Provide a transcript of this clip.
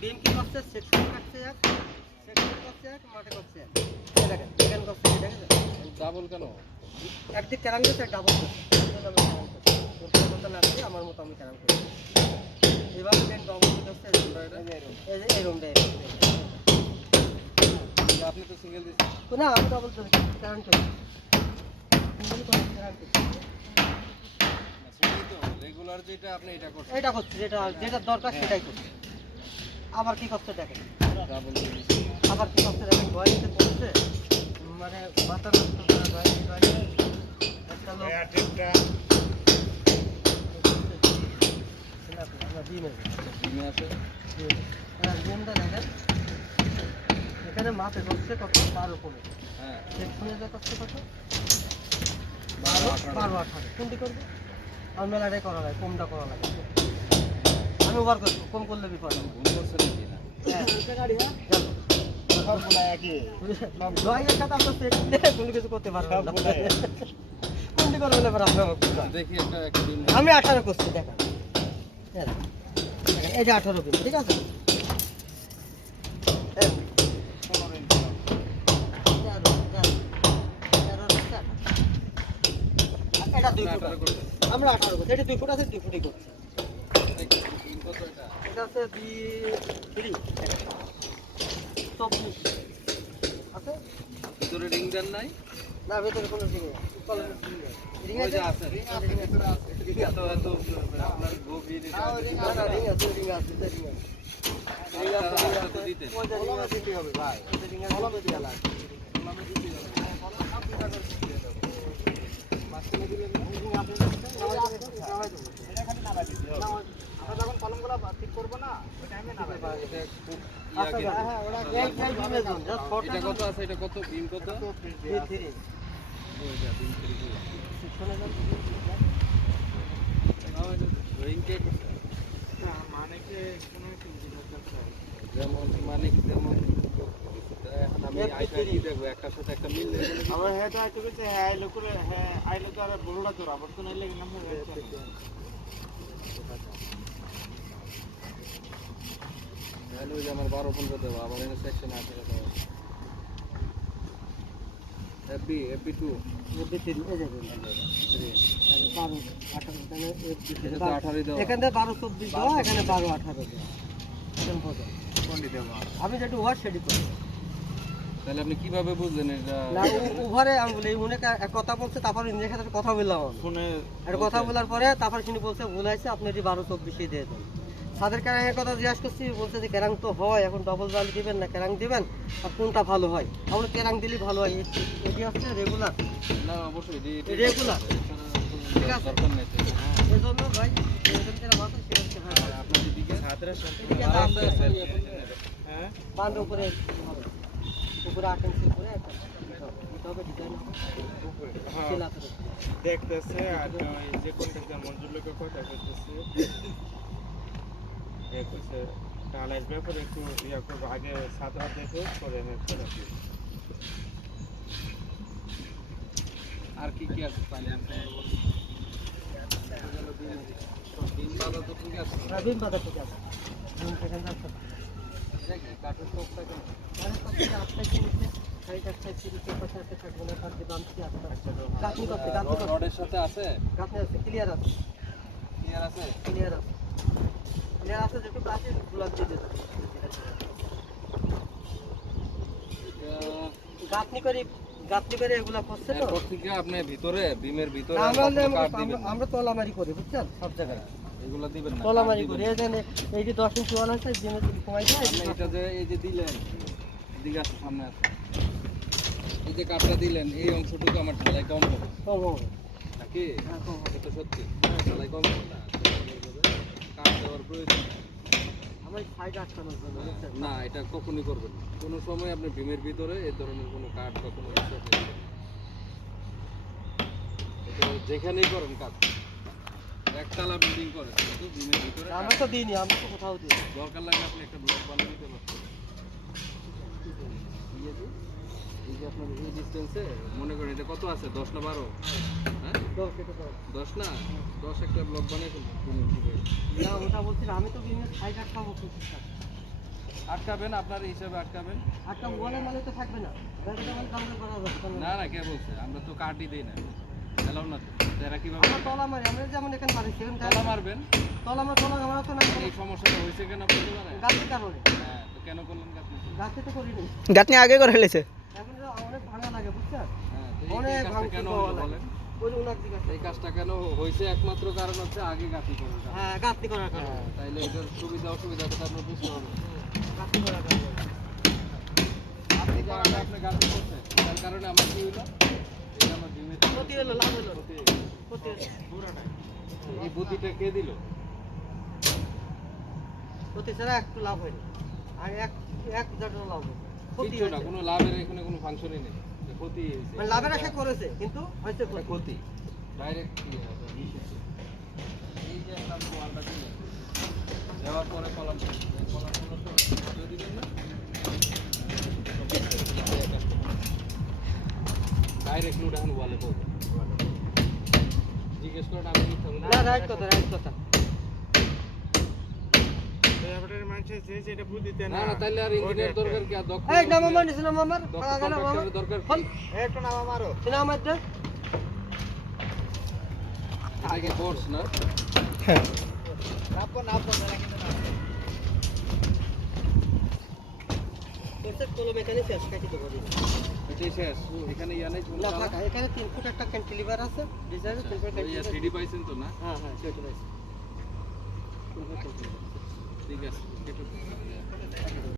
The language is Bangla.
বিম কি করছে সেকশন কাটছে এক সেকশন করছে এক মাঠে করছে এক। দেখেন করছে দেখেন। ডাবল কেন? একদিক ক্যারাম করছে ডাবল করছে। না আমার মতো আমি ক্যারাম করি। এবার মেন ডবল করছে এই যে এই রুমটা আপনি তো সিঙ্গেল দিচ্ছেন না আমি ডবল করি ক্যারাম করি সিঙ্গেল করে ক্যারাম করি রেগুলার যেটা আপনি এটা করছেন। এটা করছে যেটা যেটা দরকার সেটাই করছে। আবার কি করছে দেখেন? আবার কি করছে দেখেন? বয়সে পড়ছে? মানে মাথা নষ্ট করা একটা লোক হ্যাঁ দেখেন। এখানে মাপে করছে কত? বারো পনেরো হ্যাঁ। সেকশনে যা করছে কত? বারো বারো আঠারো। কোনটি করবে? আর মেলাটাই করা লাগে কমটা করা লাগে? আমি ওভার করব। কম করলে বিপদ। দেখি আমি আঠারো করছি দেখেন এই যে আঠারো পিস ঠিক আছে? আমরা আঠারো করছি এটা দুই ফুট আছে দুই ফুটই করছি দেখি ডিম কত এটা এটা আছে থ্রি চব্বিশ। আছে? ভিতরে রিং দেন নাই? না ভেতরে কোনো রিং নেই। রিং ওই যে আছে। আছে এত এত আপনার গভীর না না রিং আছে রিং আছে রিং আছে রিং আছে। রিং আছে তো দিতেন। ওই যে দিতে হবে ভাই। ওই রিং আছে কলমে দিয়ে লাগে আচ্ছা, হ্যাঁ, এটা এর কত আছে? এটা কত? বিম কত? জন্য B3 ওই যা বিম থ্রি সেকশনে যান, রিং কে যেমন মানে কি যেমন এখন আমি FP3 আইটা কি দেখব? একটার সাথে একটা মিল আমার হেড আইতে হ্যাঁ আইলো করে হ্যাঁ আইলো তো আর বড়টা তোর আবার তো নাইলে নাম হবে তাহলে ওই যে আমার বারো পনেরো দেবো আবার এনে সেকশন আঠারো দেবো। এফবি এফবি টু B3 এই এই যে, বারো, আঠারো, এখানে FB3 এটা তো বারো। আঠারোই দেওয়া এখানে বারো চব্বিশ দেওয়া এখানে বারো আঠারো দেওয়া কোনটি দেব? আমি যেটা ওভার সেটি করি তাহলে আপনি কীভাবে বুঝলেন এটা? না ওভারে আমি বলি কথা বলছে তারপর সাথে কথা বললাম ফোনে কথা বলার পরে তারপর তিনি বলছে ভুল হয়েছে আপনি এটি বারো চব্বিশই দিয়ে দেন। সাদের ক্যারাঙের কথা জিজ্ঞাসা করছি বলছে যে ক্যারাং তো হয় এখন ডবল জাল দিবেন না ক্যারাং দিবেন আর কোনটা ভালো হয়? আমরা ক্যারাং দিলে ভালো হয় এটি- হচ্ছে রেগুলার না অবশ্যই এটি- ঠিক আছে। এই জন্য ভাই হয়। হ্যাঁ বাঁধ উপরে। উপরে ইঞ্চি উপরে একটা হ্যাঁ। দেখতেছে আর যে কোনটা মঞ্জুর লোকের কথা কইতেছে এ একটু ইয়া করব আগে সাদরা দেখে করে আর কি কি আছে তাহলে? আপনি ডিম ভালো তো ঠিক আছে। আর বিম ঠিক আছে। সেখানে রাখতে কি কাঠের কেন আটটা কিনেছে, করছে, করছে। রডের সাথে আছে? গাঁথনি আছে, clear আছে, ক্লিয়ার আছে। গাঁথনি করে গাঁথনি করে এগুলা করছে তো? থেকে আপনি ভিতরে বিমের ভিতরে আমরা কখনো আমরা- কাঠ দিবেন আমরা- না। আমরা তলামারি করি বুঝছেন? সব জায়গায়। এগুলো দিবেন না তলামারি করি। এই যে এই যে দশ ইঞ্চি ওয়াল আছে কমাই যায় এটা যে এই যে দিলেন এদিকে আসো সামনে আসো এই যে কাঠটা দিলেন এই অংশটুকু আমার ঢালাই কম হবে। কম হবে। নাকি? হ্যাঁ, কম হবে। এটা সত্যি। ঢালাই কম হবে না? প্রয়োজন। আমার সাইড আটকানোর জন্য বুঝছেন না এটা কখনই করবেন না। কোনো সময় আপনি ভীমের ভিতরে এই ধরনের কোনো কাঠ বা কোনো যেখানেই করেন কাজ। একতলা বিল্ডিং করেন কিন্তু ভীমের ভিতরে আমরা তো দিইনি আমরা তো কোথাও দিই দরকার লাগলে আপনি একটা ব্লক বানিয়ে দিতে পারবেন এই যে এই যে আপনার এই ডিস্টেন্সে মনে করেন এটা কত আছে? দশ না বারো? দশ এটা দশ। দশ না? দশ একটা ব্লক বানিয়ে ফেলবেন ভীমের ভিতরে। না ওটা বলছি আমি তো বিমের সাইড আটকাবো আটকাবেন আপনার হিসাবে আটকাবেন। একটা ওয়ালের মানে তো থাকবে না। ব্যাটারি মানে দাম করা যাবে তাহলে- না না কে বলছে? আমরা তো কার্ডই দিই না। এলাও না তো। কীভাবে আমরা তলা মারি আমরা যেমন এখানে মারি সেখানে তলা মারবেন? তলা আমরা তলা আমরা তো না এই সমস্যাটা হয়েছে কেন বলতে পারেন গাছের কারণে হ্যাঁ তো কেন করলেন আপনি গাছে তো করিনি। গাঁথনি আগে করে ফেলেছে। এখন অনেক ভাঙা লাগে বুঝছেন? হ্যাঁ অনেক কেন লাগে। বলেন? ওই জিজ্ঞাসা এই কাজটা কেন হয়েছে? একমাত্র কারণ হচ্ছে আগে করার হ্যাঁ গাছটি করার কারণে। হ্যাঁ, তাইলে এটার সুবিধা তো আপনার বুঝতে হবে গাছটি করার কারণে। আপনি কারণে আপনি গাছি করছেন? তার কারণে আমার কি হলো? এটা আমার জমিতে ক্ষতি হলো লাভ হলো। ক্ষতি এই বুদ্ধিটা কে দিল? ক্ষতি ছাড়া একটু লাভ হয়নি। আর এক এক জায়গায় লাভ ক্ষতি না কোনো লাভের এখানে কোনো ফাংশনই নেই। ক্ষতি মানে লাভের আশা করেছে কিন্তু ক্ষতি। ডাইরেক্ট এই যে একটা মালটা দেওয়ার পরে কলাম কলামগুলো তো ডাইরেক্ট এখন ওয়ালে পড়বে জিজ্ঞেস করে আমি রাইট কথা রাইট কথা ব্যাপারের মানুষ চেয়েছে এটা বুঝিতে না না তাইলে আর ইঞ্জিনিয়ার দরকার কি? দক্ষ এই নামা মানিস না মামার দক্ষ পাগা গেল মামার কন্ট্রাক্টরের দরকার কি? একটু নামা মারো সিনা আমার দে। এটা কোর্স না? নাপো নাপো না কিন্তু তোর কলম এখানে শেষ কাটি দেবো এটাই শেষ। এখানে ইয়া নেই না এখানে ফুট একটা ক্যান্টিলিভার আছে ডিজাইনের তিন ফুট ক্যান্টিলিভার থ্রিডি পাইছেন তো না? হ্যাঁ হ্যাঁ ঠিক আছে